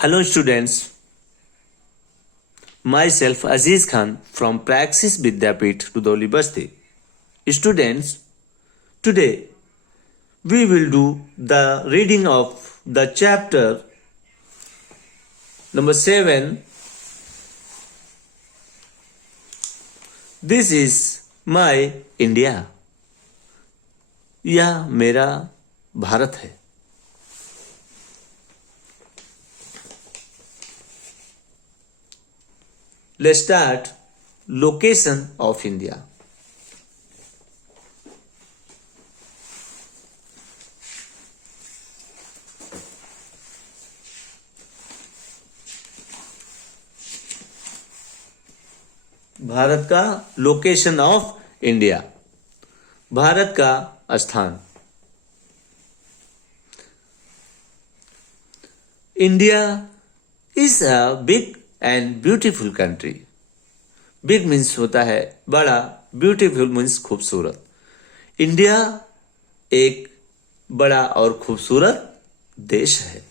Hello students, myself Aziz Khan from Praxis Vidyapeeth Rudoli Basti. Students, today we will do the reading of the chapter number 7. This is my India. यह मेरा भारत है. Let's start. Location of India. Bharat का location of India, Bharat का स्थान. India is a big and beautiful country. Big means होता है बड़ा, beautiful means खूबसूरत. इंडिया एक बड़ा और खूबसूरत देश है.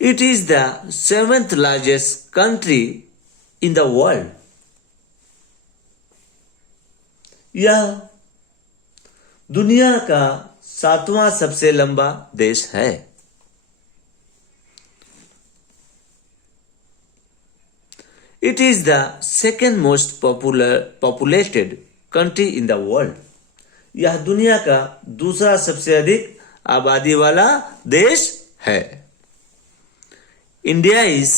It is the 7th largest country in the world. यह दुनिया का 7वां सबसे लंबा देश है. It is the second most populated country in the world. यह दुनिया का दूसरा सबसे अधिक आबादी वाला देश है. India is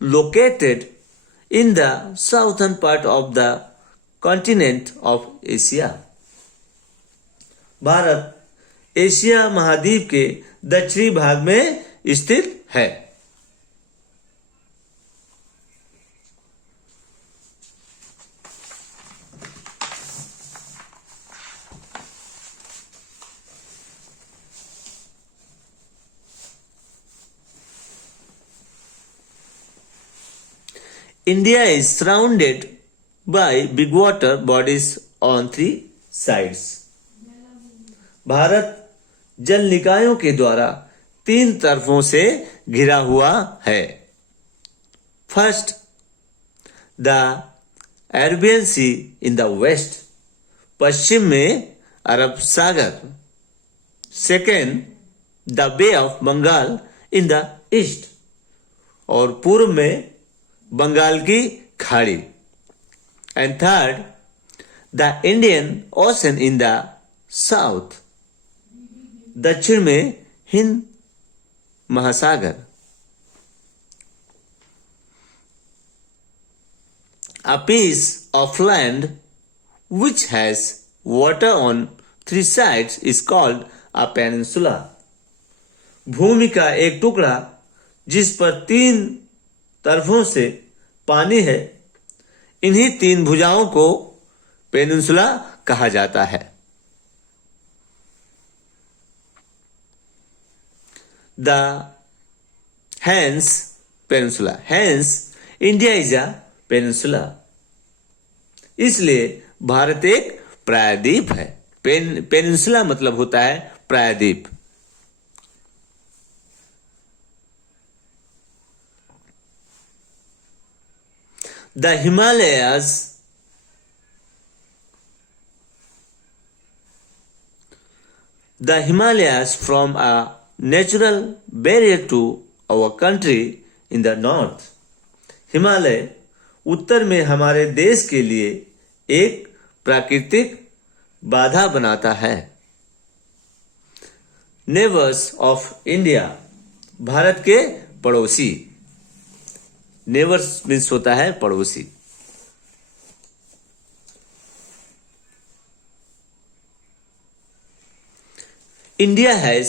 located in the southern part of the continent of Asia. Bharat Asia महाद्वीप के दक्षिणी भाग में स्थित है. India is surrounded by big water bodies on 3 sides. Bharat जल निकायों के द्वारा 3 तरफों से घिरा हुआ है. First, the Arabian sea in the west. पश्चिम में अरब सागर. Second, the bay of Bengal in the east. और पूर्व में बंगाल की खाड़ी. And third, the Indian ocean in the south. दक्षिण में हिंद महासागर. A piece of land which has water on 3 sides is called a peninsula. भूमि का एक टुकड़ा जिस पर 3 तरफों से पानी है, इन्हीं 3 भुजाओं को पेनिनसुला कहा जाता है. The hence peninsula. Hence India is a peninsula. इसलिए भारत एक प्रायद्वीप है. पेनिनसुला मतलब होता है प्रायद्वीप. The Himalayas form a natural barrier to our country in the north. Himalaya उत्तर में हमारे देश के लिए एक प्राकृतिक बाधा बनाता है. Neighbours of India. भारत के पड़ोसी. नेबर्स मीन्स होता है पड़ोसी. India has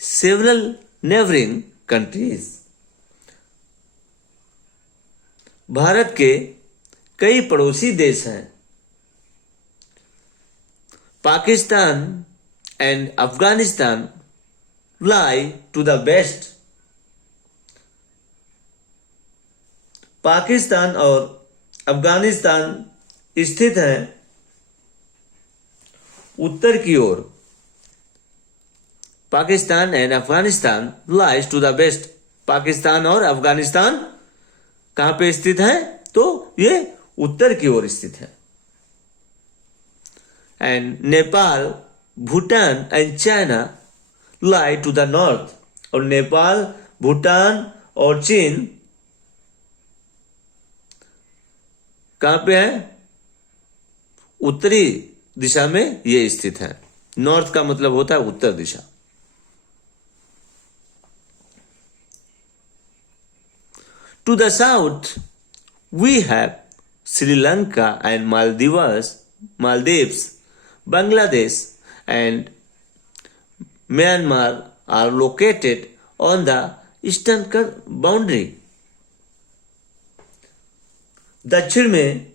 several neighbouring countries. भारत के कई पड़ोसी देश हैं. Pakistan and Afghanistan lie to the west. Pakistan और अफगानिस्तान स्थित हैं उत्तर की ओर. Pakistan and Afghanistan lies to the west. Pakistan और अफगानिस्तान कहां पे स्थित है? तो ये उत्तर की ओर स्थित है। And Nepal, Bhutan and China lie to the north. और नेपाल, भूटान और चीन कहां पे है? उत्तरी दिशा में ये स्थित है। नॉर्थ का मतलब होता है उत्तर दिशा। To the south we have Sri Lanka and Maldives, Bangladesh and Myanmar are located on the eastern boundary. दक्षिण में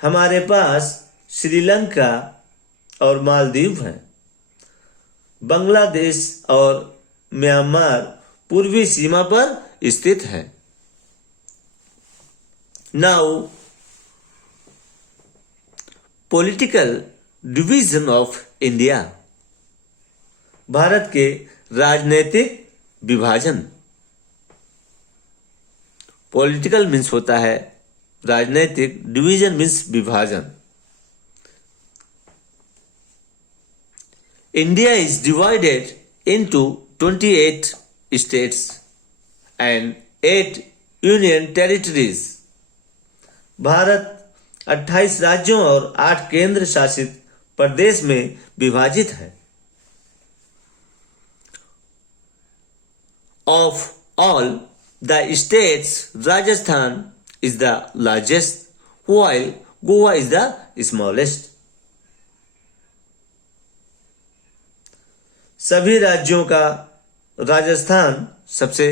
हमारे पास श्रीलंका और मालदीव हैं। बांग्लादेश और म्यांमार पूर्वी सीमा पर स्थित है। Now political division of India. Bharat के राजनीतिक विभाजन। पॉलिटिकल मीन्स होता है राजनीतिक, डिवीजन मीन्स विभाजन। India is divided into 28 states and 8 union territories. Bharat 28 राज्यों और 8 केंद्र शासित प्रदेश में विभाजित है। Of all the states, Rajasthan is the largest, while Goa is the smallest. सभी राज्यों का राजस्थान सबसे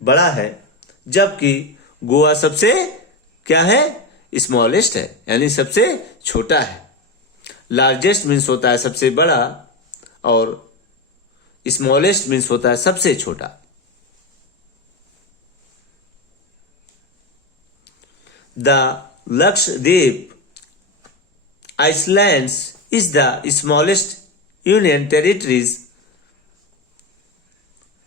बड़ा है, जबकि गोवा सबसे क्या है? स्मॉलेस्ट है, यानी सबसे छोटा है। लार्जेस्ट मीन्स होता है सबसे बड़ा और स्मॉलेस्ट मीन्स होता है सबसे छोटा। The Lakshadweep Islands is the smallest union territories.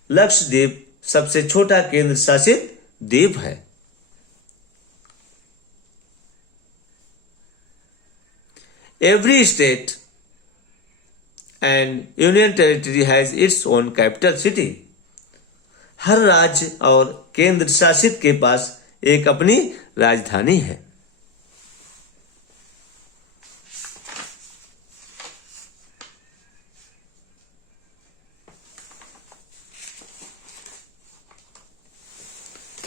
Lakshadweep सबसे छोटा केंद्र शासित द्वीप है। Every state and union territory has its own capital city. हर राज्य और केंद्र शासित के पास एक अपनी राजधानी है।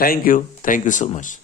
Thank you so much.